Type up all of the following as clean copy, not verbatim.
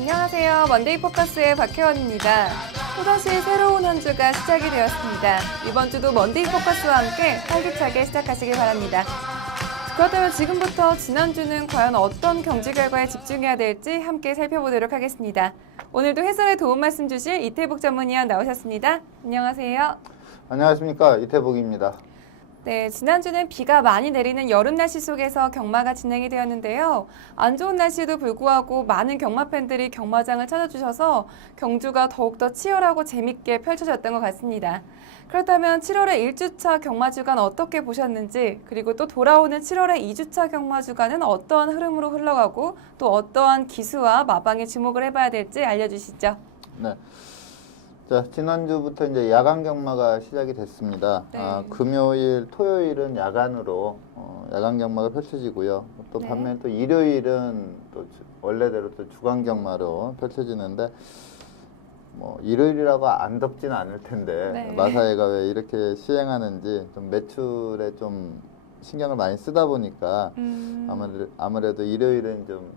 안녕하세요. 먼데이 포커스의 박혜원입니다. 또다시 새로운 한 주가 시작이 되었습니다. 이번 주도 먼데이 포커스와 함께 활기차게 시작하시길 바랍니다. 그렇다면 지금부터 지난주는 과연 어떤 경제 결과에 집중해야 될지 함께 살펴보도록 하겠습니다. 오늘도 해설에 도움 말씀 주실 이태복 전문위원 나오셨습니다. 안녕하세요. 안녕하십니까, 이태복입니다. 네, 지난주는 비가 많이 내리는 여름 날씨 속에서 경마가 진행이 되었는데요. 안 좋은 날씨에도 불구하고 많은 경마 팬들이 경마장을 찾아주셔서 경주가 더욱더 치열하고 재밌게 펼쳐졌던 것 같습니다. 그렇다면 7월의 1주차 경마주간 어떻게 보셨는지, 그리고 또 돌아오는 7월의 2주차 경마주간은 어떠한 흐름으로 흘러가고 또 어떠한 기수와 마방에 주목을 해봐야 될지 알려주시죠. 네. 자, 지난주부터 이제 야간 경마가 시작이 됐습니다. 네. 금요일, 토요일은 야간으로 야간 경마가 펼쳐지고요. 또 네. 반면 또 일요일은 또 원래대로 또 주간 경마로 펼쳐지는데 뭐 일요일이라고 안 덥지는 않을 텐데 네. 마사회가 왜 이렇게 시행하는지 좀 매출에 좀 신경을 많이 쓰다 보니까 아무래도 일요일은 좀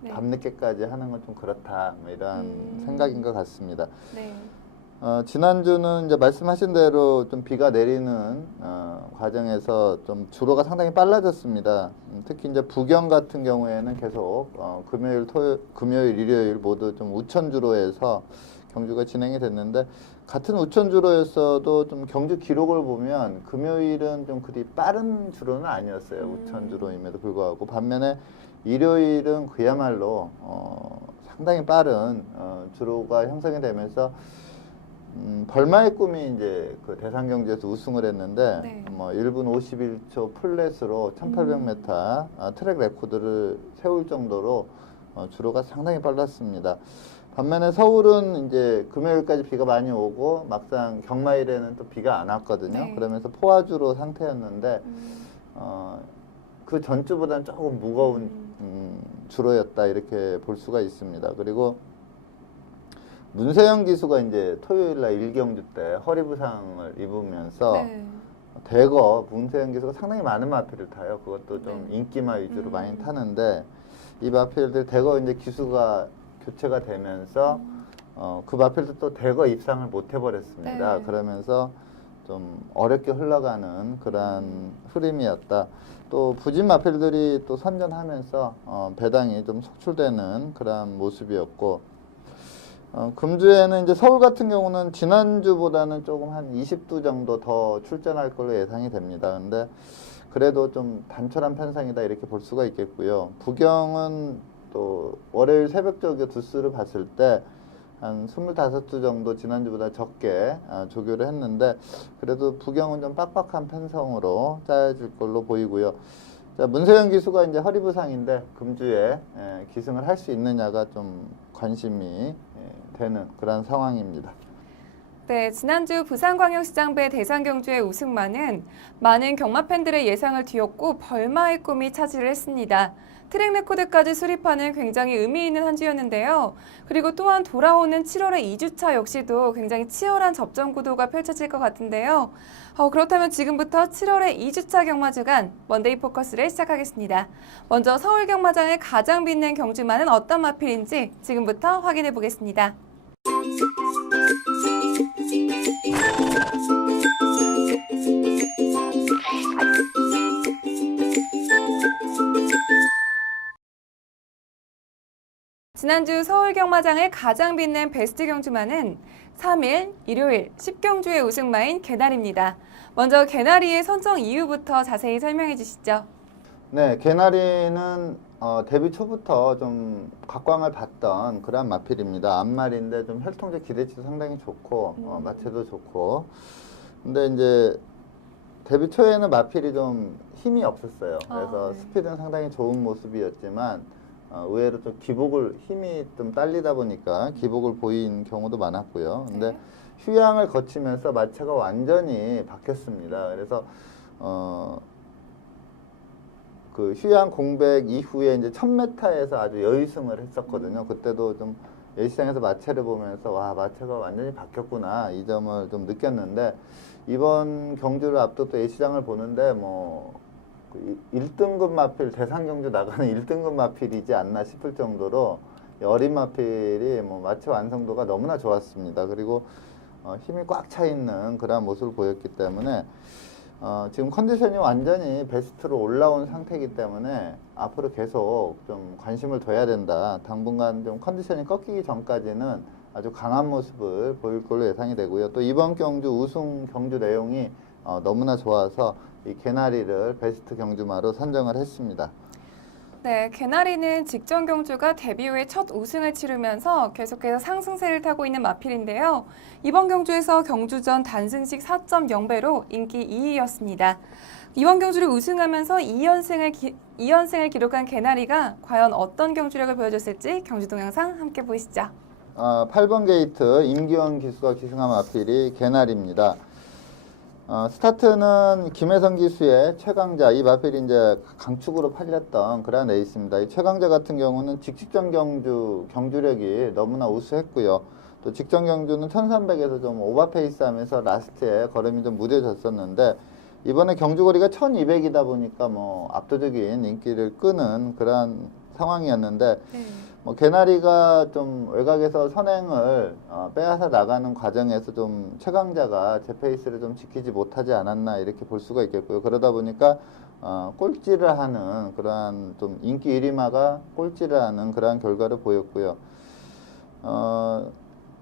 네. 밤늦게까지 하는 건 좀 그렇다, 뭐 이런 생각인 것 같습니다. 네. 지난주는 이제 말씀하신 대로 좀 비가 내리는 과정에서 좀 주로가 상당히 빨라졌습니다. 특히 이제 부경 같은 경우에는 계속 금요일, 일요일 모두 좀 우천주로에서 경주가 진행이 됐는데, 같은 우천주로였어도 좀 경주 기록을 보면 금요일은 좀 그리 빠른 주로는 아니었어요. 우천주로임에도 불구하고. 반면에 일요일은 그야말로 상당히 빠른 주로가 형성이 되면서 벌마의 꿈이 이제 그 대상경주에서 우승을 했는데, 네. 뭐 1분 51초 플랫으로 1800m 트랙 레코드를 세울 정도로 주로가 상당히 빨랐습니다. 반면에 서울은 이제 금요일까지 비가 많이 오고 막상 경마일에는 또 비가 안 왔거든요. 네. 그러면서 포화주로 상태였는데 그 전주보다는 조금 무거운 주로였다, 이렇게 볼 수가 있습니다. 그리고 문세영 기수가 이제 토요일날 일경주 때 허리 부상을 입으면서 네. 대거 문세영 기수가 상당히 많은 마필을 타요. 그것도 좀 네. 인기마 위주로 많이 타는데, 이 마필들 대거 이제 기수가 교체가 되면서 그 마필도 또 대거 입상을 못 해버렸습니다. 네. 그러면서 좀 어렵게 흘러가는 그런 흐름이었다. 또 부진 마필들이 또 선전하면서 배당이 좀 속출되는 그런 모습이었고, 금주에는 이제 서울 같은 경우는 지난주보다는 조금 한 20두 정도 더 출전할 걸로 예상이 됩니다. 근데 그래도 좀 단촐한 편성이다, 이렇게 볼 수가 있겠고요. 부경은 또 월요일 새벽 조교 두수를 봤을 때 한 25두 정도 지난주보다 적게 조교를 했는데, 그래도 부경은 좀 빡빡한 편성으로 짜여질 걸로 보이고요. 자, 문세영 기수가 이제 허리 부상인데 금주에 기승을 할 수 있느냐가 좀 관심이 되는 그런 상황입니다. 네, 지난주 부산광역시장배 대상경주의 우승만은 많은 경마 팬들의 예상을 뒤엎고 벌마의 꿈이 차지를 했습니다. 트랙 레코드까지 수립하는 굉장히 의미 있는 한 주였는데요. 그리고 또한 돌아오는 7월의 2주차 역시도 굉장히 치열한 접전 구도가 펼쳐질 것 같은데요. 그렇다면 지금부터 7월의 2주차 경마주간 먼데이 포커스를 시작하겠습니다. 먼저 서울 경마장의 가장 빛낸 경주만은 어떤 마필인지 지금부터 확인해 보겠습니다. 지난주 서울 경마장의 가장 빛낸 베스트 경주마는 3일 일요일 10경주의 우승마인 개나리입니다. 먼저 개나리의 선정 이유부터 자세히 설명해 주시죠. 네, 개나리는 데뷔 초부터 좀 각광을 받던 그런 마필입니다. 앞말인데 좀 혈통적 기대치도 상당히 좋고 마체도 좋고. 근데 이제 데뷔 초에는 마필이 좀 힘이 없었어요. 그래서 네. 스피드는 상당히 좋은 모습이었지만 의외로 좀 힘이 좀 딸리다 보니까 기복을 보인 경우도 많았고요. 근데 네. 휴양을 거치면서 마체가 완전히 바뀌었습니다. 그래서 그 휴양 공백 이후에 이제 1000m에서 아주 여유승을 했었거든요. 그때도 좀 예시장에서 마체를 보면서 와, 마체가 완전히 바뀌었구나, 이 점을 좀 느꼈는데, 이번 경주를 앞두고 예시장을 보는데 뭐 1등급 마필, 대상 경주 나가는 1등급 마필이지 않나 싶을 정도로 이 어린 마필이 뭐 마치 완성도가 너무나 좋았습니다. 그리고 힘이 꽉 차 있는 그런 모습을 보였기 때문에 지금 컨디션이 완전히 베스트로 올라온 상태이기 때문에 앞으로 계속 좀 관심을 둬야 된다. 당분간 좀 컨디션이 꺾이기 전까지는 아주 강한 모습을 보일 걸로 예상이 되고요. 또 이번 경주 우승 경주 내용이 너무나 좋아서 이 개나리를 베스트 경주마로 선정을 했습니다. 네, 개나리는 직전 경주가 데뷔 후에 첫 우승을 치르면서 계속해서 상승세를 타고 있는 마필인데요. 이번 경주에서 경주 전 단승식 4.0배로 인기 2위였습니다. 이번 경주를 우승하면서 2연승을 기록한 개나리가 과연 어떤 경주력을 보여줬을지 경주 동영상 함께 보시죠. 8번 게이트 임기원 기수가 기승한 마필이 개나리입니다. 스타트는 김혜성 기수의 최강자, 이 마필이 이제 강축으로 팔렸던 그런 레이스입니다. 이 최강자 같은 경우는 직전 경주력이 너무나 우수했고요. 또 직전 경주는 1300에서 좀 오버페이스 하면서 라스트에 걸음이 좀 무뎌졌었는데, 이번에 경주거리가 1200이다 보니까 뭐 압도적인 인기를 끄는 그런 상황이었는데, 네. 뭐 개나리가 좀 외곽에서 선행을 빼앗아 나가는 과정에서 좀 최강자가 제 페이스를 좀 지키지 못하지 않았나 이렇게 볼 수가 있겠고요. 그러다 보니까 꼴찌를 하는 그러한 좀 인기 1위마가 꼴찌를 하는 그러한 결과를 보였고요.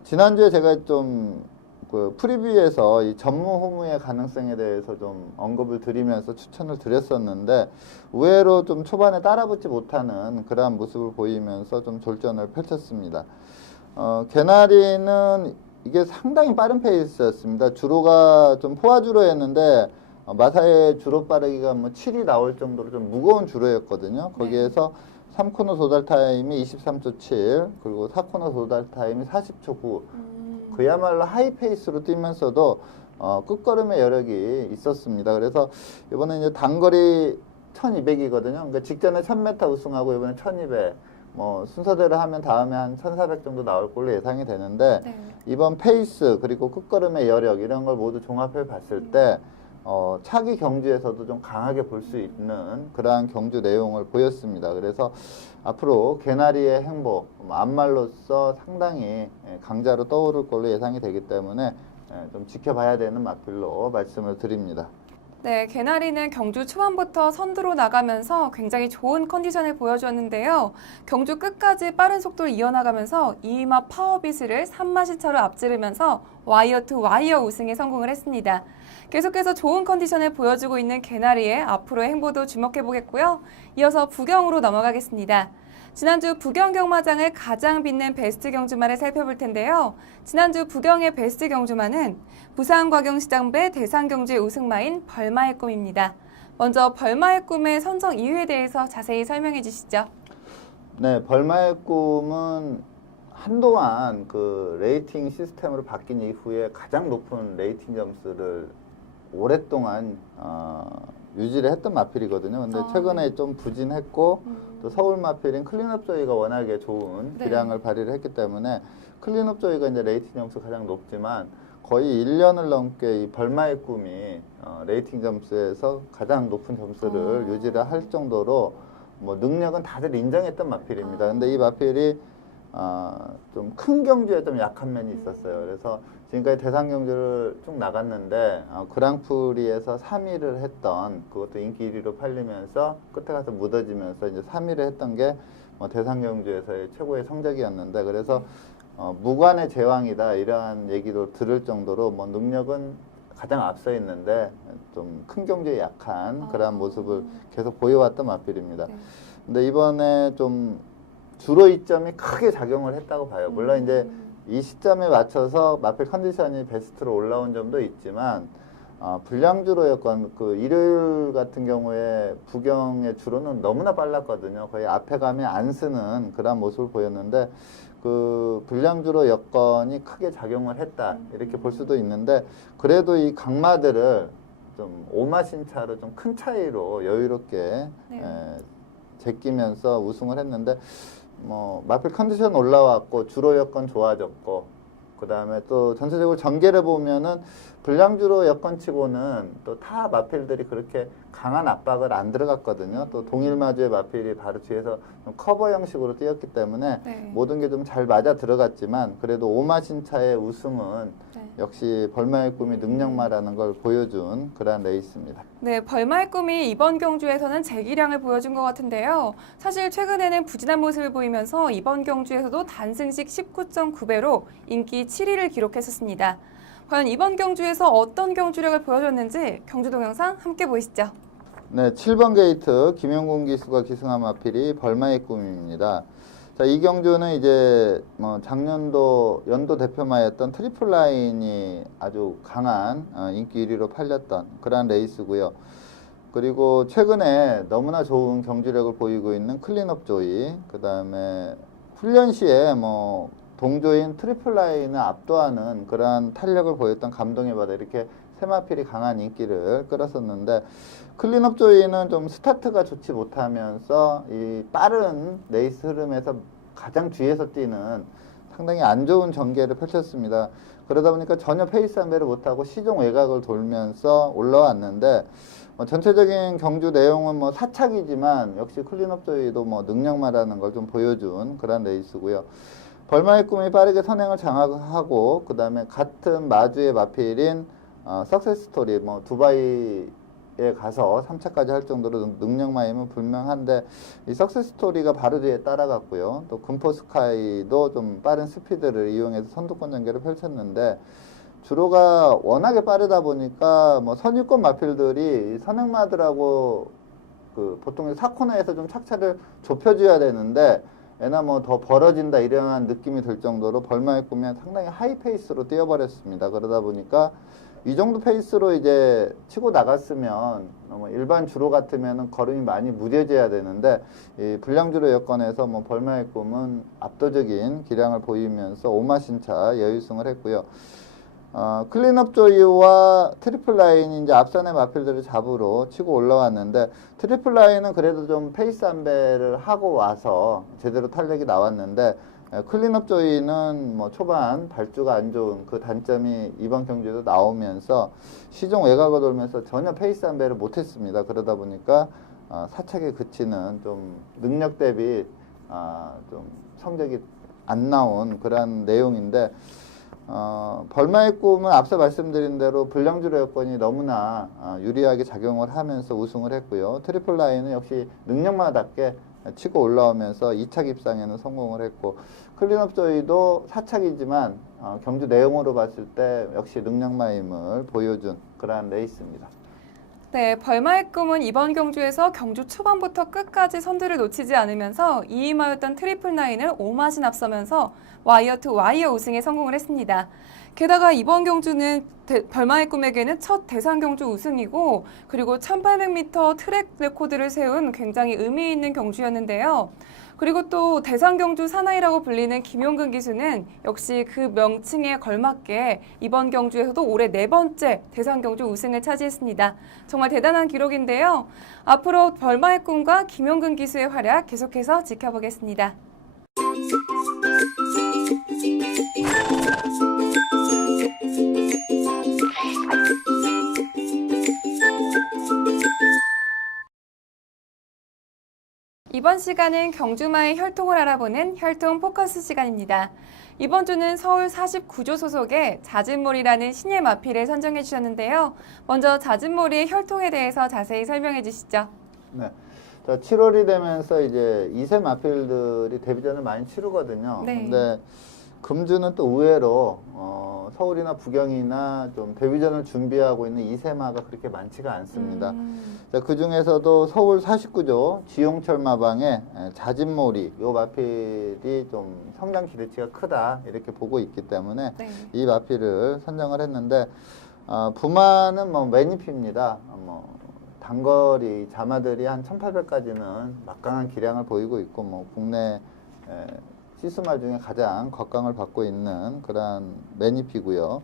지난주에 제가 좀 그 프리뷰에서 이 전무후무의 가능성에 대해서 좀 언급을 드리면서 추천을 드렸었는데, 의외로 좀 초반에 따라붙지 못하는 그러한 모습을 보이면서 좀 졸전을 펼쳤습니다. 개나리는 이게 상당히 빠른 페이스였습니다. 주로가 좀 포화주로였는데 마사의 주로 빠르기가 뭐 7이 나올 정도로 좀 무거운 주로였거든요. 거기에서 3코너 도달 타임이 23초 7, 그리고 4코너 도달 타임이 40초 9. 그야말로 하이 페이스로 뛰면서도 끝걸음의 여력이 있었습니다. 그래서 이번에 이제 단거리 1200이거든요. 그러니까 직전에 1000m 우승하고 이번에 1200. 뭐 순서대로 하면 다음에 한 1400 정도 나올 걸로 예상이 되는데, 네. 이번 페이스 그리고 끝걸음의 여력 이런 걸 모두 종합해 봤을 때 차기 경주에서도 좀 강하게 볼 수 있는 그러한 경주 내용을 보였습니다. 그래서 앞으로 개나리의 행보, 안말로서 상당히 강자로 떠오를 걸로 예상이 되기 때문에 좀 지켜봐야 되는 마필로 말씀을 드립니다. 네, 개나리는 경주 초반부터 선두로 나가면서 굉장히 좋은 컨디션을 보여주었는데요. 경주 끝까지 빠른 속도를 이어나가면서 2위마 파워비스를 3마시 차로 앞지르면서 와이어 투 와이어 우승에 성공을 했습니다. 계속해서 좋은 컨디션을 보여주고 있는 개나리의 앞으로의 행보도 주목해보겠고요. 이어서 부경으로 넘어가겠습니다. 지난주 부경 경마장을 가장 빛낸 베스트 경주마를 살펴볼 텐데요. 지난주 부경의 베스트 경주마는 부산과경시장배 대상경주의 우승마인 벌마의 꿈입니다. 먼저 벌마의 꿈의 선정 이유에 대해서 자세히 설명해 주시죠. 네, 벌마의 꿈은 한동안 그 레이팅 시스템으로 바뀐 이후에 가장 높은 레이팅 점수를 오랫동안 유지를 했던 마필이거든요. 근데 최근에 좀 부진했고, 또 서울 마필인 클린업 조이가 워낙에 좋은 기량을 발휘를 했기 때문에 클린업 조이가 이제 레이팅 점수 가장 높지만, 거의 1년을 넘게 이 벌마의 꿈이 레이팅 점수에서 가장 높은 점수를 유지를 할 정도로 뭐 능력은 다들 인정했던 마필입니다. 근데 이 마필이 좀 큰 경주에 좀 약한 면이 있었어요. 그래서 지금까지 대상 경주를 쭉 나갔는데 그랑프리에서 3위를 했던, 그것도 인기 1위로 팔리면서 끝에 가서 묻어지면서 이제 3위를 했던 게 뭐 대상 경주에서의 최고의 성적이었는데, 그래서 무관의 제왕이다 이러한 얘기도 들을 정도로 뭐 능력은 가장 앞서 있는데 좀 큰 경주에 약한 그러한 모습을 계속 보여왔던 마필입니다. 근데 이번에 좀 주로 이점이 크게 작용을 했다고 봐요. 물론 이제 이 시점에 맞춰서 마필 컨디션이 베스트로 올라온 점도 있지만, 불량주로였건 그 일요일 같은 경우에 부경의 주로는 너무나 빨랐거든요. 거의 앞에 가면 안 쓰는 그런 모습을 보였는데, 그 불량주로 여건이 크게 작용을 했다 이렇게 볼 수도 있는데, 그래도 이 강마들을 좀 오마신 차로 좀 큰 차이로 여유롭게 제끼면서 우승을 했는데, 뭐 마필 컨디션 올라왔고 주로 여건 좋아졌고, 그 다음에 또 전체적으로 전개를 보면은 불량주로 여건치고는 또 타 마필들이 그렇게 강한 압박을 안 들어갔거든요. 또 동일 마주의 마필이 바로 뒤에서 좀 커버 형식으로 뛰었기 때문에 네. 모든 게 좀 잘 맞아 들어갔지만 그래도 오마신차의 우승은 네. 역시 벌마의 꿈이 능력마라는 걸 보여준 그런 레이스입니다. 네, 벌마의 꿈이 이번 경주에서는 재기량을 보여준 것 같은데요. 사실 최근에는 부진한 모습을 보이면서 이번 경주에서도 단승식 19.9배로 인기 7위를 기록했었습니다. 과연 이번 경주에서 어떤 경주력을 보여줬는지 경주 동영상 함께 보시죠. 네, 7번 게이트 김영곤 기수가 기승한 마필이 벌마의 꿈입니다. 자, 이 경주는 이제 뭐 작년도 연도 대표마였던 트리플 라인이 아주 강한 인기 1위로 팔렸던 그런 레이스고요. 그리고 최근에 너무나 좋은 경주력을 보이고 있는 클린업 조이, 그 다음에 훈련 시에 뭐 동조인 트리플 라인을 압도하는 그러한 탄력을 보였던 감동의 바다 이렇게 세 마필이 강한 인기를 끌었었는데 클린업 조이는 좀 스타트가 좋지 못하면서 이 빠른 레이스 흐름에서 가장 뒤에서 뛰는 상당히 안 좋은 전개를 펼쳤습니다. 그러다 보니까 전혀 페이스 안배를 못하고 시종 외곽을 돌면서 올라왔는데 전체적인 경주 내용은 뭐 사착이지만 역시 클린업 조이도 뭐 능력마라는 걸 좀 보여준 그런 레이스고요. 벌마의 꿈이 빠르게 선행을 장악하고 그 다음에 같은 마주의 마필인 석세스 스토리 뭐 두바이에 가서 3차까지 할 정도로 능력마임은 분명한데 이 석세스 스토리가 바로 뒤에 따라갔고요. 또 금포 스카이도 좀 빠른 스피드를 이용해서 선두권 전개를 펼쳤는데 주로가 워낙에 빠르다 보니까 뭐 선유권 마필들이 선행마들하고 그 보통 4코너에서 좀 착차를 좁혀줘야 되는데 애나 뭐 더 벌어진다 이런 느낌이 들 정도로 벌마의 꿈이 상당히 하이 페이스로 뛰어버렸습니다. 그러다 보니까 이 정도 페이스로 이제 치고 나갔으면 일반 주로 같으면 걸음이 많이 무뎌져야 되는데 이 불량주로 여건에서 뭐 벌마의 꿈은 압도적인 기량을 보이면서 오마신차 여유승을 했고요. 클린업 조이와 트리플 라인이 이제 앞선의 마필들을 잡으러 치고 올라왔는데 트리플 라인은 그래도 좀 페이스 안배를 하고 와서 제대로 탄력이 나왔는데 클린업 조이는 뭐 초반 발주가 안 좋은 그 단점이 이번 경주에도 나오면서 시종 외곽을 돌면서 전혀 페이스 안배를 못했습니다. 그러다 보니까 사착에 그치는 좀 능력 대비 좀 성적이 안 나온 그런 내용인데 벌마의 꿈은 앞서 말씀드린 대로 불량주로 여건이 너무나 유리하게 작용을 하면서 우승을 했고요. 트리플 라인은 역시 능력마답게 치고 올라오면서 2차 입상에는 성공을 했고 클린업 조이도 4착이지만 경주 내용으로 봤을 때 역시 능력마임을 보여준 그러한 레이스입니다. 네, 벌마의 꿈은 이번 경주에서 경주 초반부터 끝까지 선두를 놓치지 않으면서 2위마였던 트리플 나인을 5마신 앞서면서 와이어 투 와이어 우승에 성공을 했습니다. 게다가 이번 경주는 벌마의 꿈에게는 첫 대상 경주 우승이고 그리고 1800m 트랙 레코드를 세운 굉장히 의미 있는 경주였는데요. 그리고 또 대상 경주 사나이라고 불리는 김용근 기수는 역시 그 명칭에 걸맞게 이번 경주에서도 올해 4번째 대상 경주 우승을 차지했습니다. 정말 대단한 기록인데요. 앞으로 벌마의 꿈과 김용근 기수의 활약 계속해서 지켜보겠습니다. 이번 시간은 경주마의 혈통을 알아보는 혈통 포커스 시간입니다. 이번 주는 서울 49조 소속의 자진몰이라는 신예 마필을 선정해 주셨는데요. 먼저 자진몰이의 혈통에 대해서 자세히 설명해 주시죠. 네. 자, 7월이 되면서 이제 2세 마필들이 데뷔전을 많이 치르거든요. 네. 근데 금주는 또 의외로 서울이나 부경이나 좀 데뷔전을 준비하고 있는 2세마가 그렇게 많지가 않습니다. 자, 그 중에서도 서울 49조 지용철 마방의 자진몰이 요 마필이 좀 성장 기대치가 크다 이렇게 보고 있기 때문에 네. 이 마필을 선정을 했는데 부마는 뭐 매니피입니다. 단거리 자마들이 한 1800까지는 막강한 기량을 보이고 있고 뭐 국내 시스말 중에 가장 곽강을 받고 있는 그런 매니피고요.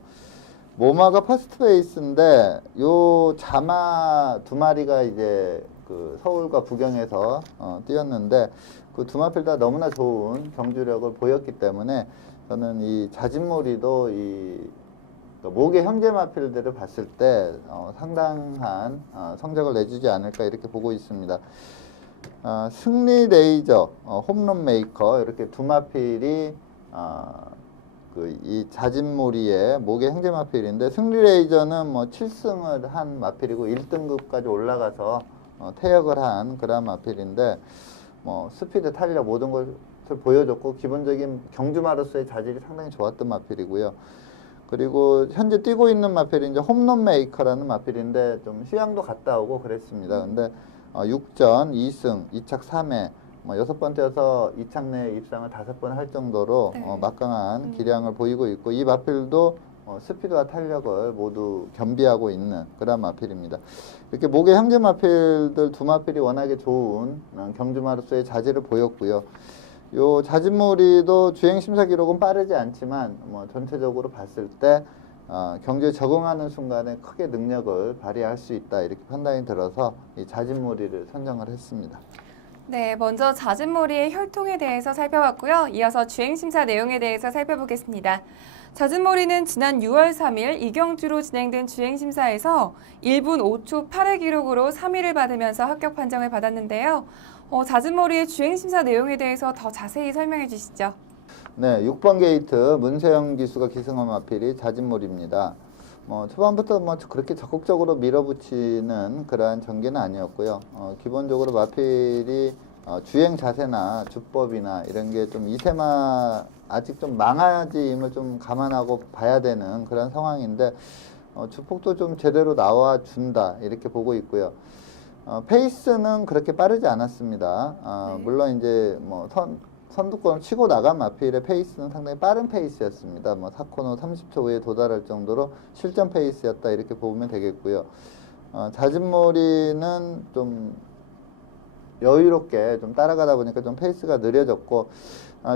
모마가 퍼스트 베이스인데 요 자마 두 마리가 이제 그 서울과 부경에서 뛰었는데 그 두 마필 다 너무나 좋은 경주력을 보였기 때문에 저는 이 자진몰이도 목의 형제 마필들을 봤을 때 상당한 성적을 내주지 않을까 이렇게 보고 있습니다. 승리 레이저, 홈런 메이커 이렇게 두 마필이 이 자진몰이의 목의 형제 마필인데, 승리 레이저는 뭐 7승을 한 마필이고 1등급까지 올라가서 퇴역을 한 그런 마필인데, 뭐 스피드, 탄력 모든 것을 보여줬고 기본적인 경주마로서의 자질이 상당히 좋았던 마필이고요. 그리고 현재 뛰고 있는 마필이 이제 홈런 메이커라는 마필인데 좀 휴양도 갔다 오고 그랬습니다. 근데 6전 2승 2착 3회 뭐 6번째여서 2착 내에 입상을 5번 할 정도로 네. 막강한 기량을 보이고 있고, 이 마필도 스피드와 탄력을 모두 겸비하고 있는 그런 마필입니다. 이렇게 목의 형제 마필들 두 마필이 워낙에 좋은 경주마로서의 자질을 보였고요. 요 자진몰이도 주행 심사 기록은 빠르지 않지만 뭐 전체적으로 봤을 때 경주에 적응하는 순간에 크게 능력을 발휘할 수 있다 이렇게 판단이 들어서 이 자진몰이를 선정을 했습니다. 네, 먼저 자진몰이의 혈통에 대해서 살펴봤고요. 이어서 주행심사 내용에 대해서 살펴보겠습니다. 자진몰이는 지난 6월 3일 이경주로 진행된 주행심사에서 1분 5초 8의 기록으로 3위를 받으면서 합격 판정을 받았는데요. 자진몰이의 주행심사 내용에 대해서 더 자세히 설명해 주시죠. 네, 6번 게이트 문세영 기수가 기승한 마필이 자진몰이입니다. 초반부터 그렇게 적극적으로 밀어붙이는 그러한 전개는 아니었고요. 기본적으로 마필이 주행 자세나 주법이나 이런 게 좀 이세마 아직 좀 망아짐을 좀 감안하고 봐야 되는 그런 상황인데, 주폭도 좀 제대로 나와준다 이렇게 보고 있고요. 페이스는 그렇게 빠르지 않았습니다. 네. 물론 이제 선두권을 치고 나간 마필의 페이스는 상당히 빠른 페이스였습니다. 4코너 30초 후에 도달할 정도로 실전 페이스였다 이렇게 보면 되겠고요. 자진몰이는 좀 여유롭게 좀 따라가다 보니까 좀 페이스가 느려졌고,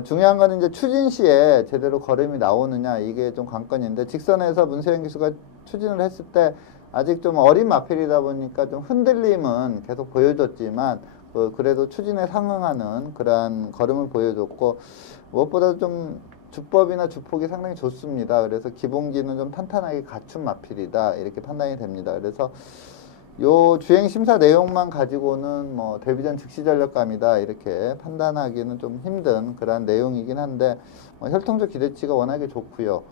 중요한 건 이제 추진 시에 제대로 걸음이 나오느냐 이게 좀 관건인데, 직선에서 문세영 기수가 추진을 했을 때 아직 좀 어린 마필이다 보니까 좀 흔들림은 계속 보여줬지만 그래도 추진에 상응하는 그러한 걸음을 보여줬고, 무엇보다 좀 주법이나 주폭이 상당히 좋습니다. 그래서 기본기는 좀 탄탄하게 갖춘 마필이다 이렇게 판단이 됩니다. 그래서 요 주행 심사 내용만 가지고는 데뷔전 즉시 전력감이다 이렇게 판단하기는 좀 힘든 그러한 내용이긴 한데, 혈통적 기대치가 워낙에 좋고요.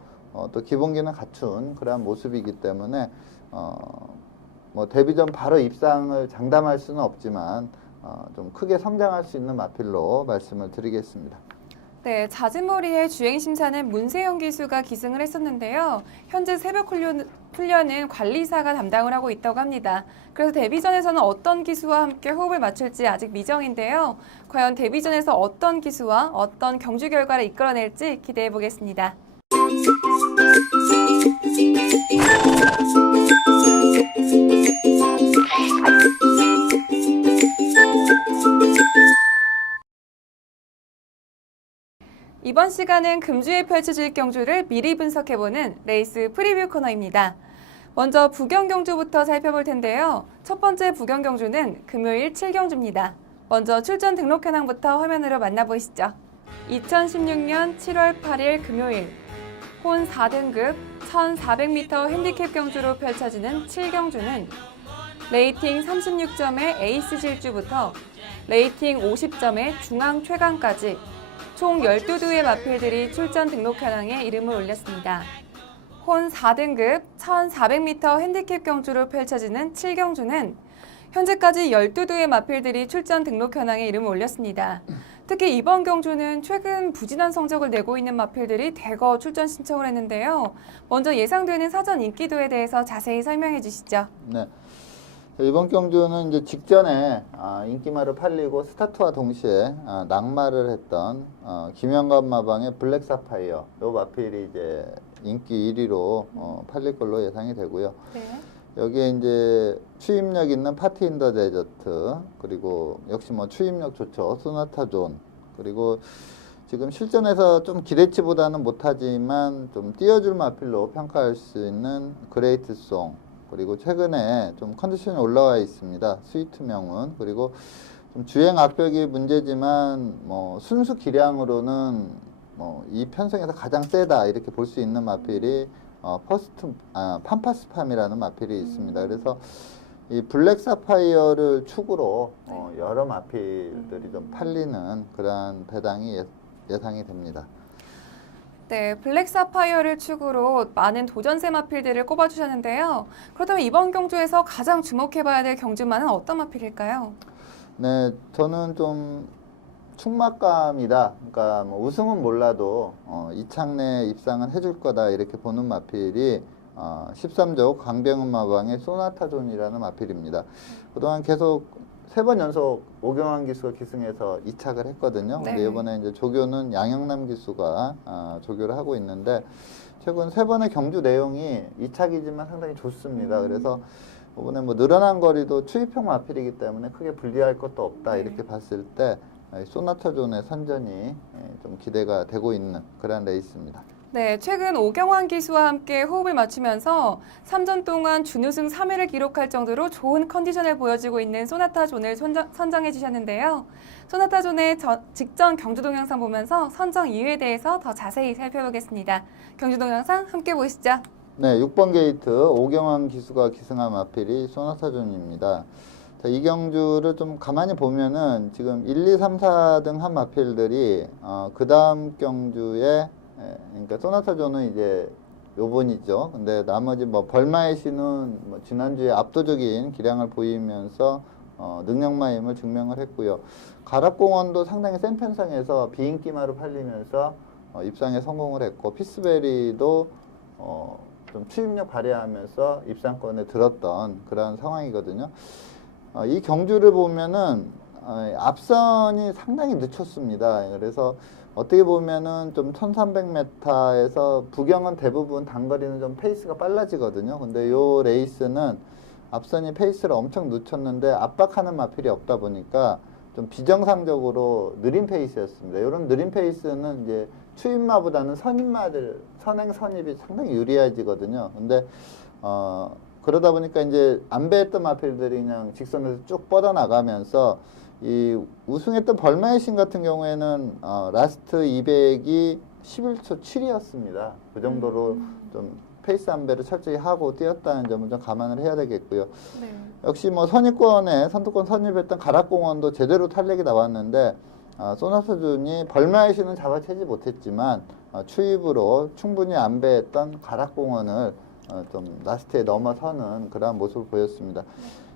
또 기본기는 갖춘 그러한 모습이기 때문에 데뷔전 바로 입상을 장담할 수는 없지만 좀 크게 성장할 수 있는 마필로 말씀을 드리겠습니다. 네, 자진몰이의 주행심사는 문세영 기수가 기승을 했었는데요. 현재 새벽 훈련은 관리사가 담당을 하고 있다고 합니다. 그래서 데뷔전에서는 어떤 기수와 함께 호흡을 맞출지 아직 미정인데요. 과연 데뷔전에서 어떤 기수와 어떤 경주 결과를 이끌어낼지 기대해 보겠습니다. 이번 시간은 금주에 펼쳐질 경주를 미리 분석해보는 레이스 프리뷰 코너입니다. 먼저 부경 경주부터 살펴볼 텐데요. 첫 번째 부경 경주는 금요일 7경주입니다. 먼저 출전 등록 현황부터 화면으로 만나보시죠. 2016년 7월 8일 금요일 혼 4등급 1400m 핸디캡 경주로 펼쳐지는 7경주는 레이팅 36점의 에이스 질주부터 레이팅 50점의 중앙 최강까지 총 12두의 마필들이 출전 등록 현황에 이름을 올렸습니다. 혼 4등급 1400m 핸디캡 경주로 펼쳐지는 7경주는 현재까지 12두의 마필들이 출전 등록 현황에 이름을 올렸습니다. 특히 이번 경주는 최근 부진한 성적을 내고 있는 마필들이 대거 출전 신청을 했는데요. 먼저 예상되는 사전 인기도에 대해서 자세히 설명해 주시죠. 네. 이번 경주는 이제 직전에 인기마로 팔리고 스타트와 동시에 낙마를 했던 김영관 마방의 블랙 사파이어, 요 마필이 이제 인기 1위로 팔릴 걸로 예상이 되고요. 네. 여기에 이제 추임력 있는 파티 인 더 데저트, 그리고 역시 추임력 좋죠. 소나타 존, 그리고 지금 실전에서 좀 기대치보다는 못하지만 좀 띄워줄 마필로 평가할 수 있는 그레이트 송, 그리고 최근에 좀 컨디션이 올라와 있습니다. 스위트 명운, 그리고 좀 주행 압력이 문제지만 뭐 순수 기량으로는 이 편성에서 가장 세다 이렇게 볼 수 있는 마필이 팜파스팜이라는 마필이 있습니다. 그래서 이 블랙 사파이어를 축으로 여러 마필들이 좀 팔리는 그러한 배당이 예상이 됩니다. 네, 블랙 사파이어를 축으로 많은 도전세 마필들을 꼽아주셨는데요. 그렇다면 이번 경주에서 가장 주목해봐야 될 경주마는 어떤 마필일까요? 네, 저는 좀 충막감이다. 그러니까 뭐 우승은 몰라도 이창내 입상은 해줄 거다 이렇게 보는 마필이 13조 강병은 마방의 소나타존이라는 마필입니다. 그동안 계속 3번 연속 오경환 기수가 기승해서 이착을 했거든요. 네. 근데 이번에 이제 조교는 양영남 기수가 조교를 하고 있는데 최근 3번의 경주 내용이 이착이지만 상당히 좋습니다. 그래서 이번에 뭐 늘어난 거리도 추입형 마필이기 때문에 크게 불리할 것도 없다 네. 이렇게 봤을 때 소나타존의 선전이 좀 기대가 되고 있는 그런 레이스입니다. 네, 최근 오경환 기수와 함께 호흡을 맞추면서 3전 동안 준우승 3회를 기록할 정도로 좋은 컨디션을 보여주고 있는 소나타존을 선정해 주셨는데요. 소나타존의 직전 경주 동영상 보면서 선정 이유에 대해서 더 자세히 살펴보겠습니다. 경주 동영상 함께 보시죠. 네, 6번 게이트 오경환 기수가 기승한 마필이 소나타존입니다. 자, 이 경주를 좀 가만히 보면은 지금 1, 2, 3, 4등 한 마필들이 그 다음 경주에 그러니까 소나타존은 이제 요번이죠. 근데 나머지 뭐 벌마의 신은 뭐 지난주에 압도적인 기량을 보이면서 능력마임을 증명을 했고요. 가락공원도 상당히 센 편성에서 비인기마로 팔리면서 입상에 성공을 했고 피스베리도 좀 추임력 발휘하면서 입상권에 들었던 그런 상황이거든요. 이 경주를 보면은 앞선이 상당히 늦췄습니다. 그래서 어떻게 보면은 좀 1300m에서 부경은 대부분 단거리는 좀 페이스가 빨라지거든요. 근데 요 레이스는 앞선이 페이스를 엄청 늦췄는데 압박하는 마필이 없다 보니까 좀 비정상적으로 느린 페이스였습니다. 이런 느린 페이스는 이제 추임마보다는 선임마들 선행 선입이 상당히 유리해지거든요. 근데 그러다 보니까 이제 안 배했던 마필들이 그냥 직선에서 쭉 뻗어나가면서 이 우승했던 벌마의 신 같은 경우에는 라스트 200이 11초 7이었습니다. 그 정도로 좀 페이스 안배를 철저히 하고 뛰었다는 점을 좀 감안을 해야 되겠고요. 네. 역시 뭐 선두권 선입했던 가락공원도 제대로 탄력이 나왔는데 소나타존이 벌마의 신은 잡아채지 못했지만 추입으로 충분히 안배했던 가락공원을 좀 라스트에 넘어서는 그러한 모습을 보였습니다.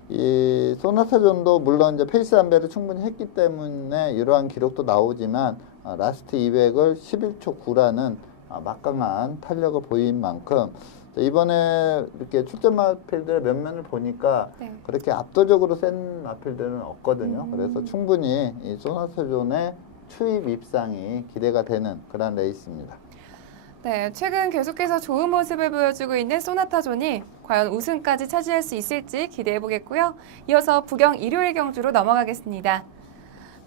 이 소나타존도 물론 이제 페이스 안배를 충분히 했기 때문에 이러한 기록도 나오지만 라스트 200을 11초 9라는 막강한 탄력을 보인 만큼 이번에 이렇게 출전 마필들의 면면을 보니까 네. 그렇게 압도적으로 센 마필들은 없거든요. 그래서 충분히 이 소나타존의 추입 입상이 기대가 되는 그런 레이스입니다. 네, 최근 계속해서 좋은 모습을 보여주고 있는 소나타존이 과연 우승까지 차지할 수 있을지 기대해 보겠고요. 이어서 부경 일요일 경주로 넘어가겠습니다.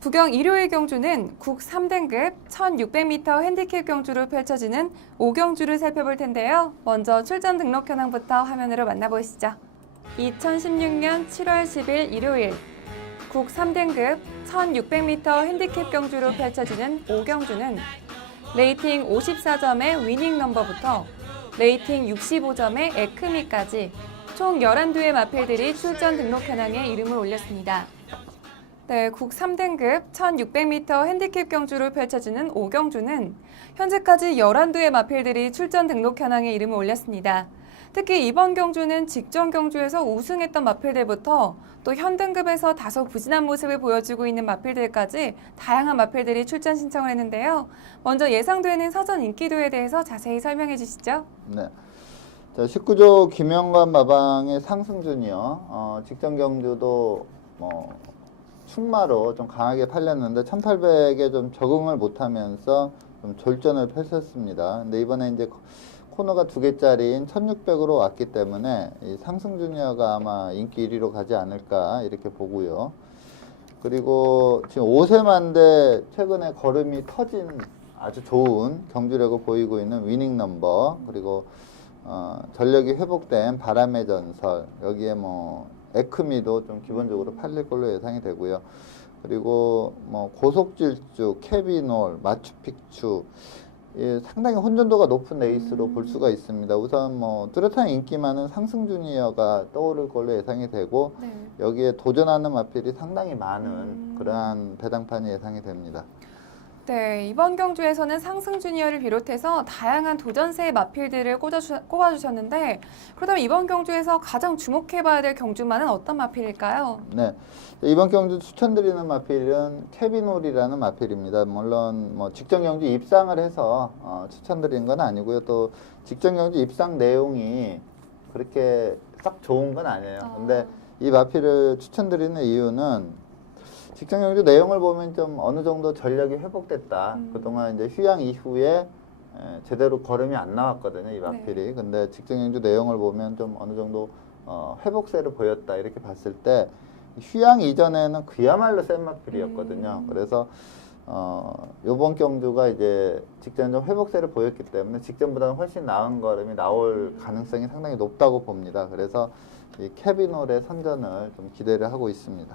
부경 일요일 경주는 국 3등급 1600m 핸디캡 경주로 펼쳐지는 5경주를 살펴볼 텐데요. 먼저 출전 등록 현황부터 화면으로 만나보시죠. 2016년 7월 10일 일요일 국 3등급 1600m 핸디캡 경주로 펼쳐지는 5경주는 레이팅 54점의 위닝 넘버부터 레이팅 65점의 에크미까지 총 11두의 마필들이 출전 등록 현황에 이름을 올렸습니다. 네, 국 3등급 1600m 핸디캡 경주로 펼쳐지는 5경주는 현재까지 11두의 마필들이 출전 등록 현황에 이름을 올렸습니다. 특히 이번 경주는 직전 경주에서 우승했던 마필들부터 또 현등급에서 다소 부진한 모습을 보여주고 있는 마필들까지 다양한 마필들이 출전 신청을 했는데요. 먼저 예상되는 사전 인기도에 대해서 자세히 설명해 주시죠. 네. 자, 19조 김영관 마방의 상승준이요. 직전 경주도 충마로 좀 강하게 팔렸는데 1800에 좀 적응을 못하면서 좀 졸전을 펼쳤습니다. 근데 이번에 이제 코너가 2개짜리인 1600으로 왔기 때문에 이 상승 주니어가 아마 인기 1위로 가지 않을까 이렇게 보고요. 그리고 지금 5세만데 최근에 걸음이 터진 아주 좋은 경주력을 보이고 있는 위닝 넘버, 그리고 전력이 회복된 바람의 전설, 여기에 뭐 에크미도 좀 기본적으로 팔릴 걸로 예상이 되고요. 그리고 뭐 고속질주, 캐비놀, 마추픽추 상당히 혼전도가 높은 레이스로 볼 수가 있습니다. 우선 뭐 뚜렷한 인기 많은 상승주니어가 떠오를 걸로 예상이 되고 네. 여기에 도전하는 마필이 상당히 많은 그러한 배당판이 예상이 됩니다. 네, 이번 경주에서는 상승 주니어를 비롯해서 다양한 도전세의 마필들을 꼽아주셨는데 그렇다면 이번 경주에서 가장 주목해봐야 될 경주마는 어떤 마필일까요? 네, 이번 경주 추천드리는 마필은 캐비놀이라는 마필입니다. 물론 뭐 직전 경주 입상을 해서 추천드리는 건 아니고요. 또 직전 경주 입상 내용이 그렇게 썩 좋은 건 아니에요. 근데 이 마필을 추천드리는 이유는 직전 경주 내용을 보면 좀 어느 정도 전력이 회복됐다. 그동안 이제 휴양 이후에 제대로 걸음이 안 나왔거든요, 이 마필이. 근데 직전 경주 내용을 보면 좀 어느 정도 회복세를 보였다 이렇게 봤을 때 휴양 이전에는 그야말로 센 마필이었거든요. 그래서 요번 경주가 이제 직전 좀 회복세를 보였기 때문에 직전보다는 훨씬 나은 걸음이 나올 가능성이 상당히 높다고 봅니다. 그래서 이 캐비놀의 선전을 좀 기대를 하고 있습니다.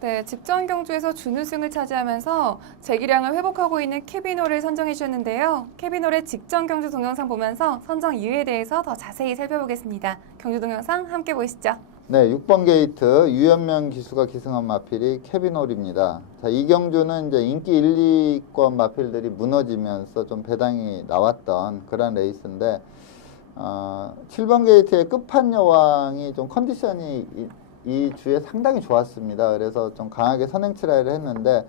네, 직전 경주에서 준우승을 차지하면서 재기량을 회복하고 있는 캐비놀을 선정해 주셨는데요. 캐비놀의 직전 경주 동영상 보면서 선정 이유에 대해서 더 자세히 살펴보겠습니다. 경주 동영상 함께 보시죠. 네, 6번 게이트 유연명 기수가 기승한 마필이 캐비놀입니다. 자, 이 경주는 이제 인기 1, 2권 마필들이 무너지면서 좀 배당이 나왔던 그런 레이스인데 7번 게이트의 끝판 여왕이 좀 컨디션이 이 주에 상당히 좋았습니다. 그래서 좀 강하게 선행 트라이를 했는데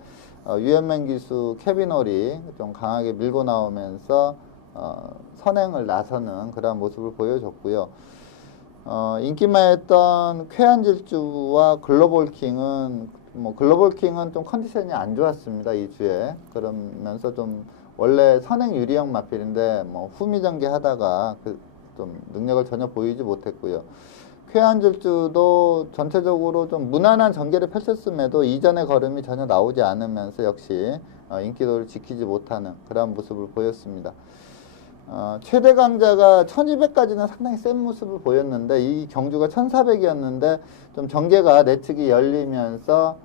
유연명 기수 캐비놀이 좀 강하게 밀고 나오면서 선행을 나서는 그런 모습을 보여줬고요. 인기만했던 쾌한질주와 글로벌킹은 글로벌킹은 좀 컨디션이 안 좋았습니다. 이 주에. 그러면서 좀 원래 선행 유리형 마필인데 뭐 후미전개 하다가 좀 능력을 전혀 보이지 못했고요. 쾌한질주도 전체적으로 좀 무난한 전개를 펼쳤음에도 이전의 걸음이 전혀 나오지 않으면서 역시 인기도를 지키지 못하는 그런 모습을 보였습니다. 최대 강자가 1200까지는 상당히 센 모습을 보였는데 이 경주가 1400이었는데 좀 전개가 내측이 열리면서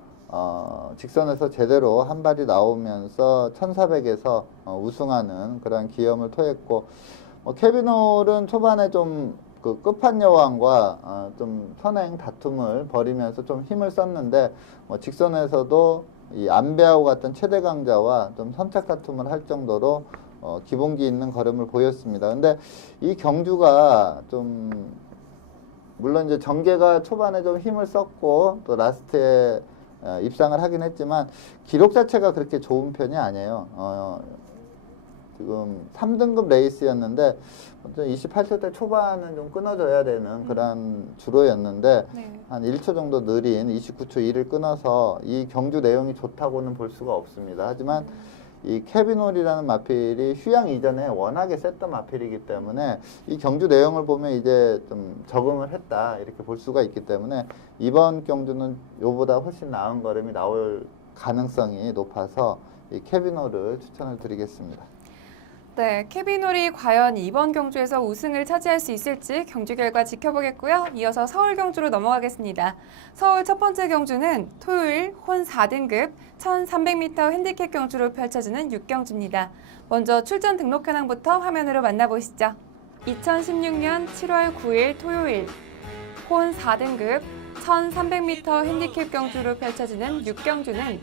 직선에서 제대로 한 발이 나오면서 1400에서 우승하는 그런 기염을 토했고 캐비놀은 초반에 좀 그 끝판 여왕과 좀 선행 다툼을 벌이면서 좀 힘을 썼는데 직선에서도 이 안배하고 같은 최대 강자와 좀 선착 다툼을 할 정도로 기본기 있는 걸음을 보였습니다. 근데 이 경주가 좀 물론 이제 전개가 초반에 좀 힘을 썼고 또 라스트에 입상을 하긴 했지만 기록 자체가 그렇게 좋은 편이 아니에요. 지금 3등급 레이스였는데 28초 초반은 좀 끊어줘야 되는 그런 주로였는데 한 1초 정도 느린 29초 2를 끊어서 이 경주 내용이 좋다고는 볼 수가 없습니다. 하지만 이 캐비놀이라는 마필이 휴양 이전에 워낙에 셌던 마필이기 때문에 이 경주 내용을 보면 이제 좀 적응을 했다 이렇게 볼 수가 있기 때문에 이번 경주는 요보다 훨씬 나은 걸음이 나올 가능성이 높아서 이 캐비놀을 추천을 드리겠습니다. 네, 캐비놀이 과연 이번 경주에서 우승을 차지할 수 있을지 경주 결과 지켜보겠고요. 이어서 서울 경주로 넘어가겠습니다. 서울 첫 번째 경주는 토요일 혼 4등급 1300m 핸디캡 경주로 펼쳐지는 6경주입니다. 먼저 출전 등록 현황부터 화면으로 만나보시죠. 2016년 7월 9일 토요일 혼 4등급 1300m 핸디캡 경주로 펼쳐지는 6경주는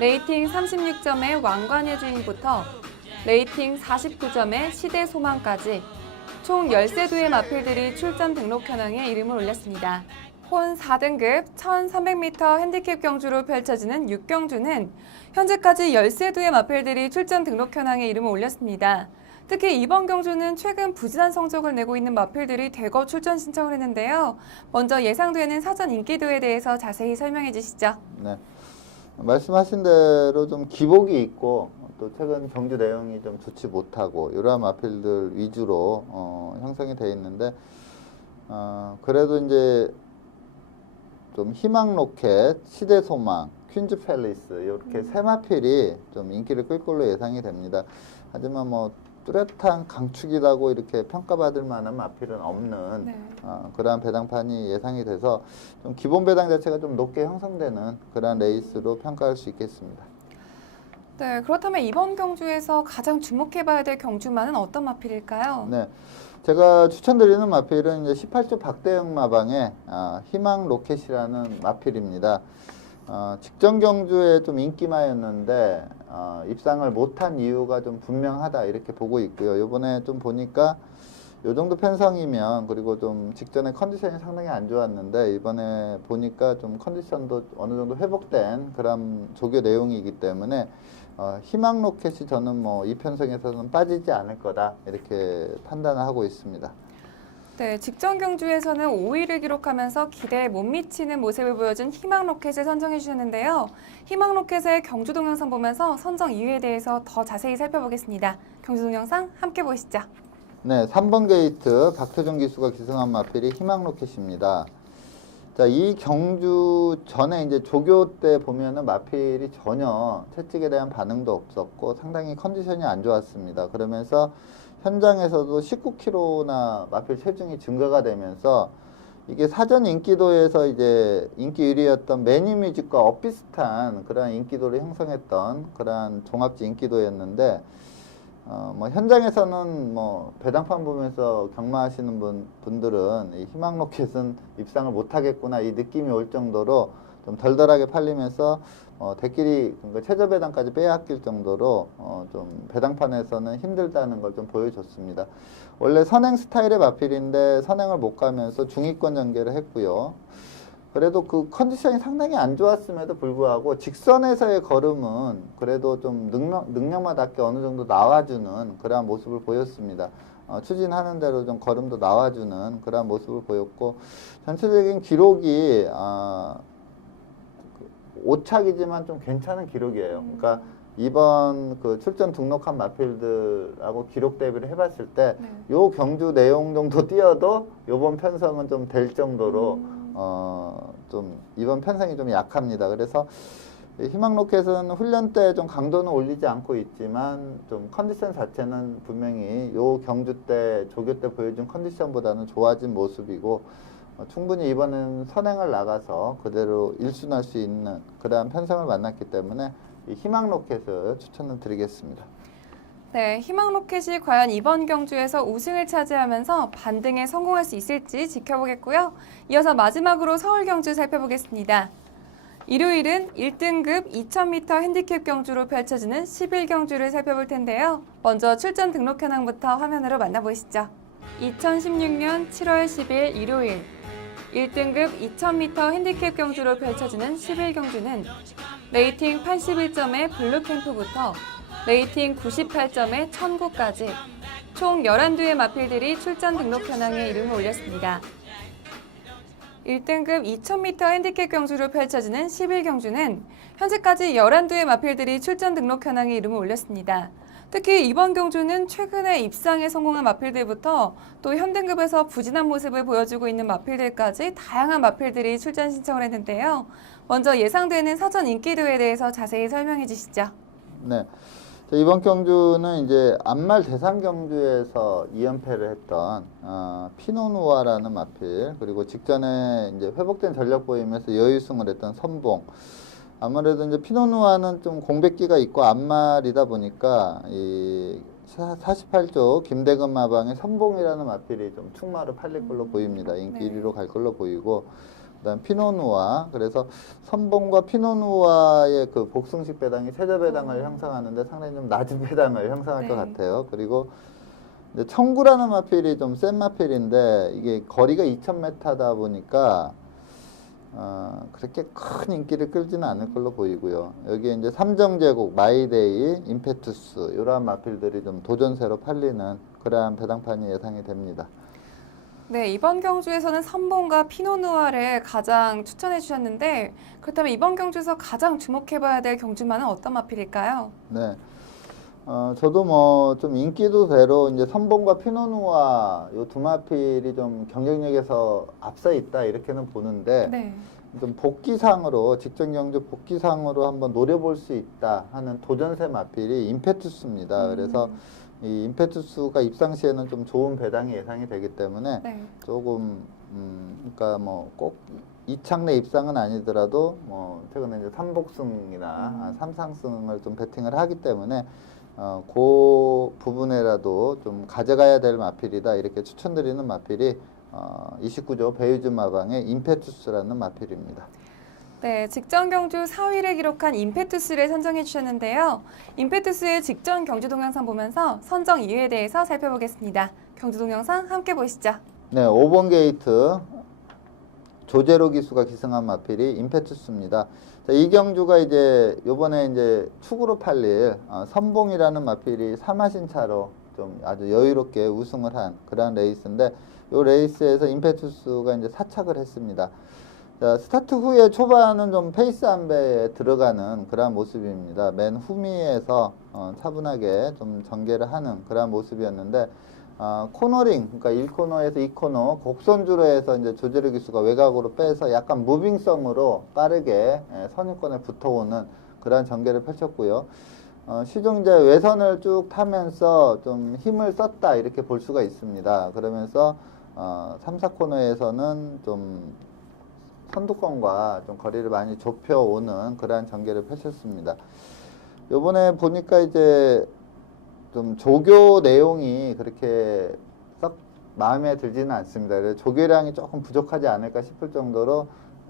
레이팅 36점의 왕관의 주인부터 레이팅 49점의 시대 소망까지 총 13두의 마필들이 출전 등록 현황에 이름을 올렸습니다. 혼 4등급 1300m 핸디캡 경주로 펼쳐지는 6경주는 현재까지 13두의 마필들이 출전 등록 현황에 이름을 올렸습니다. 특히 이번 경주는 최근 부진한 성적을 내고 있는 마필들이 대거 출전 신청을 했는데요. 먼저 예상되는 사전 인기도에 대해서 자세히 설명해 주시죠. 네, 말씀하신 대로 좀 기복이 있고 또 최근 경주 내용이 좀 좋지 못하고 이러한 마필들 위주로 형성이 되어 있는데 그래도 이제 좀 희망 로켓, 시대 소망, 퀸즈 팰리스 이렇게 세 마필이 좀 인기를 끌 걸로 예상이 됩니다. 하지만 뭐 뚜렷한 강축이라고 이렇게 평가받을 만한 마필은 없는 네. 그러한 배당판이 예상이 돼서 좀 기본 배당 자체가 좀 높게 형성되는 그러한 레이스로 평가할 수 있겠습니다. 네, 그렇다면 이번 경주에서 가장 주목해봐야 될 경주마는 어떤 마필일까요? 네, 제가 추천드리는 마필은 이제 18조 박대영 마방의 희망 로켓이라는 마필입니다. 직전 경주에 좀 인기마였는데 입상을 못한 이유가 좀 분명하다 이렇게 보고 있고요. 이번에 좀 보니까 요 정도 편성이면 그리고 좀 직전에 컨디션이 상당히 안 좋았는데 이번에 보니까 좀 컨디션도 어느 정도 회복된 그런 조교 내용이기 때문에 희망 로켓이 저는 뭐 이 편성에서는 빠지지 않을 거다 이렇게 판단을 하고 있습니다. 네, 직전 경주에서는 5위를 기록하면서 기대에 못 미치는 모습을 보여준 희망 로켓을 선정해 주셨는데요. 희망 로켓의 경주 동영상 보면서 선정 이유에 대해서 더 자세히 살펴보겠습니다. 경주 동영상 함께 보시죠. 네, 3번 게이트 박태종 기수가 기승한 마필이 희망 로켓입니다. 자, 이 경주 전에 이제 조교 때 보면은 마필이 전혀 채찍에 대한 반응도 없었고 상당히 컨디션이 안 좋았습니다. 그러면서 현장에서도 19kg나 마필 체중이 증가가 되면서 이게 사전 인기도에서 이제 인기 1위였던 매니뮤직과 엇비슷한 그러한 인기도를 형성했던 그러한 종합지 인기도였는데 뭐 현장에서는 뭐 배당판 보면서 경마하시는 분들은 이 희망 로켓은 입상을 못하겠구나 이 느낌이 올 정도로 좀 덜덜하게 팔리면서 대끼리 그러니까 최저 배당까지 빼앗길 정도로 좀 배당판에서는 힘들다는 걸 좀 보여줬습니다. 원래 선행 스타일의 마필인데 선행을 못 가면서 중위권 전개를 했고요. 그래도 그 컨디션이 상당히 안 좋았음에도 불구하고 직선에서의 걸음은 그래도 좀 능력마답게 어느 정도 나와주는 그러한 모습을 보였습니다. 추진하는 대로 좀 걸음도 나와주는 그러한 모습을 보였고 전체적인 기록이 오착이지만 좀 괜찮은 기록이에요. 그러니까 이번 그 출전 등록한 마필들하고 기록 대비를 해봤을 때 요 경주 내용 정도 뛰어도 요번 편성은 좀 될 정도로 좀 이번 편성이 좀 약합니다. 그래서 희망 로켓은 훈련 때 좀 강도는 올리지 않고 있지만 좀 컨디션 자체는 분명히 요 경주 때 조교 때 보여준 컨디션보다는 좋아진 모습이고 충분히 이번엔 선행을 나가서 그대로 일순할 수 있는 그러한 편성을 만났기 때문에 이 희망 로켓을 추천을 드리겠습니다. 네, 희망 로켓이 과연 이번 경주에서 우승을 차지하면서 반등에 성공할 수 있을지 지켜보겠고요. 이어서 마지막으로 서울 경주 살펴보겠습니다. 일요일은 1등급 2000m 핸디캡 경주로 펼쳐지는 11경주를 살펴볼 텐데요. 먼저 출전 등록 현황부터 화면으로 만나보시죠. 2016년 7월 10일 일요일 1등급 2000m 핸디캡 경주로 펼쳐지는 11경주는 레이팅 81점의 블루캠프부터 레이팅 98점의 천구까지 총 11두의 마필들이 출전 등록 현황에 이름을 올렸습니다. 1등급 2000m 핸디캡 경주로 펼쳐지는 11경주는 현재까지 11두의 마필들이 출전 등록 현황에 이름을 올렸습니다. 특히 이번 경주는 최근에 입상에 성공한 마필들부터 또 현등급에서 부진한 모습을 보여주고 있는 마필들까지 다양한 마필들이 출전 신청을 했는데요. 먼저 예상되는 사전 인기도에 대해서 자세히 설명해 주시죠. 네. 이번 경주는 이제 안말 대상 경주에서 2연패를 했던 피노누아라는 마필 그리고 직전에 이제 회복된 전력 보이면서 여유승을 했던 선봉. 아무래도 이제 피노누아는 좀 공백기가 있고 안말이다 보니까 이 48조 김대근 마방의 선봉이라는 마필이 좀 충마로 팔릴 걸로 보입니다. 인기 1위로 갈 걸로 보이고 그다음 피노누아 그래서 선봉과 피노누아의 그 복승식 배당이 최저 배당을 형성하는데 상당히 좀 낮은 배당을 형성할 것 같아요. 그리고 이제 청구라는 마필이 좀 센 마필인데 이게 거리가 2000m다 보니까 그렇게 큰 인기를 끌지는 않을 걸로 보이고요. 여기에 이제 삼정제국, 마이데이, 임페투스 이러한 마필들이 좀 도전세로 팔리는 그러한 배당판이 예상이 됩니다. 네, 이번 경주에서는 선봉과 피노누아를 가장 추천해 주셨는데 그렇다면 이번 경주에서 가장 주목해봐야 될 경주마는 어떤 마필일까요? 네, 저도 뭐 좀 인기도대로 이제 선봉과 피노누아 요 두 마필이 좀 경쟁력에서 앞서 있다 이렇게는 보는데 네. 좀 복귀상으로 직전 경주 복귀상으로 한번 노려볼 수 있다 하는 도전세 마필이 임페투스입니다. 그래서 이 임페투스가 입상 시에는 좀 좋은 배당이 예상이 되기 때문에 네. 조금 그러니까 뭐 꼭 이창래 입상은 아니더라도 뭐 최근에 이제 삼복승이나 삼상승을 좀 베팅을 하기 때문에 그 부분에라도 좀 가져가야 될 마필이다 이렇게 추천드리는 마필이 29조 배유준 마방의 임페투스라는 마필입니다. 네, 직전 경주 4위를 기록한 임페투스를 선정해 주셨는데요. 임페투스의 직전 경주 동영상 보면서 선정 이유에 대해서 살펴보겠습니다. 경주 동영상 함께 보시죠. 네, 5번 게이트 조제로 기수가 기승한 마필이 임페투스입니다. 자, 이 경주가 이제 요번에 이제 축으로 팔릴 선봉이라는 마필이 3마신 차로 좀 아주 여유롭게 우승을 한 그런 레이스인데 요 레이스에서 임페투스가 이제 사착을 했습니다. 자, 스타트 후에 초반은 좀 페이스 안배에 들어가는 그런 모습입니다. 맨 후미에서 차분하게 좀 전개를 하는 그런 모습이었는데 코너링, 그러니까 1코너에서 2코너 곡선주로 해서 이제 조제르 기수가 외곽으로 빼서 약간 무빙성으로 빠르게 선유권에 붙어오는 그런 전개를 펼쳤고요. 시중 이제 외선을 쭉 타면서 좀 힘을 썼다 이렇게 볼 수가 있습니다. 그러면서 3, 4코너에서는 좀 선두권과 좀 거리를 많이 좁혀오는 그러한 전개를 펼쳤습니다. 요번에 보니까 이제 좀 조교 내용이 그렇게 썩 마음에 들지는 않습니다. 그래서 조교량이 조금 부족하지 않을까 싶을 정도로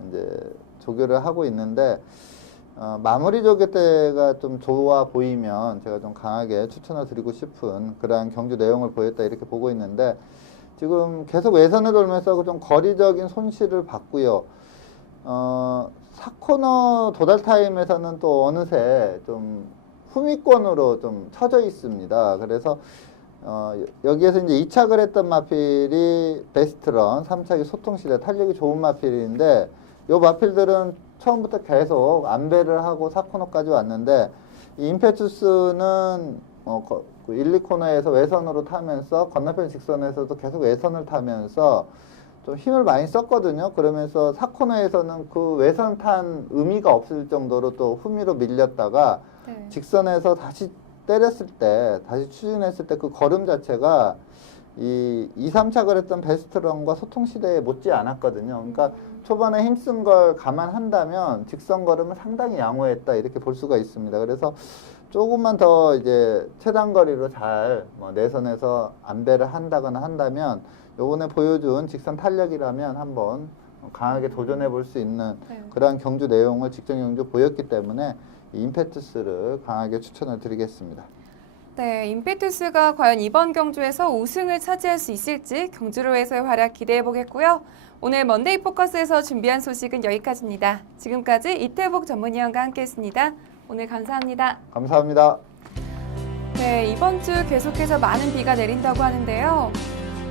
이제 조교를 하고 있는데 마무리 조교 때가 좀 좋아 보이면 제가 좀 강하게 추천을 드리고 싶은 그러한 경주 내용을 보였다 이렇게 보고 있는데 지금 계속 외선을 돌면서 좀 거리적인 손실을 받고요. 4코너 도달 타임에서는 또 어느새 좀 후미권으로 좀 처져 있습니다. 그래서 여기에서 이제 2착을 했던 마필이 베스트런, 3착이 소통시대, 탄력이 좋은 마필인데 요 마필들은 처음부터 계속 안배를 하고 4코너까지 왔는데 이 임페투스는 1, 2코너에서 외선으로 타면서 건너편 직선에서도 계속 외선을 타면서 좀 힘을 많이 썼거든요. 그러면서 4코너에서는 그 외선 탄 의미가 없을 정도로 또 후미로 밀렸다가 네. 직선에서 다시 때렸을 때, 다시 추진했을 때 그 걸음 자체가 이 2, 3착을 했던 베스트런과 소통시대에 못지 않았거든요. 그러니까 초반에 힘쓴 걸 감안한다면 직선 걸음은 상당히 양호했다 이렇게 볼 수가 있습니다. 그래서 조금만 더 이제 최단 거리로 잘 내선에서 안배를 한다거나 한다면 요번에 보여준 직선 탄력이라면 한번 강하게 도전해 볼 수 있는 그러한 경주 내용을 직전 경주 보였기 때문에 이 임페투스를 강하게 추천을 드리겠습니다. 네, 임페투스가 과연 이번 경주에서 우승을 차지할 수 있을지 경주로에서의 활약 기대해 보겠고요. 오늘 먼데이 포커스에서 준비한 소식은 여기까지입니다. 지금까지 이태복 전문위원과 함께했습니다. 오늘 감사합니다. 감사합니다. 네, 이번 주 계속해서 많은 비가 내린다고 하는데요.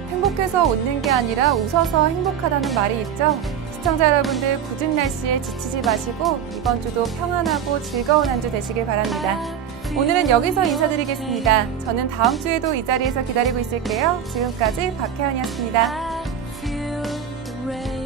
행복해서 웃는 게 아니라 웃어서 행복하다는 말이 있죠. 시청자 여러분들 궂은 날씨에 지치지 마시고 이번 주도 평안하고 즐거운 한 주 되시길 바랍니다. 오늘은 여기서 인사드리겠습니다. 저는 다음 주에도 이 자리에서 기다리고 있을게요. 지금까지 박혜연이었습니다. I feel the rain.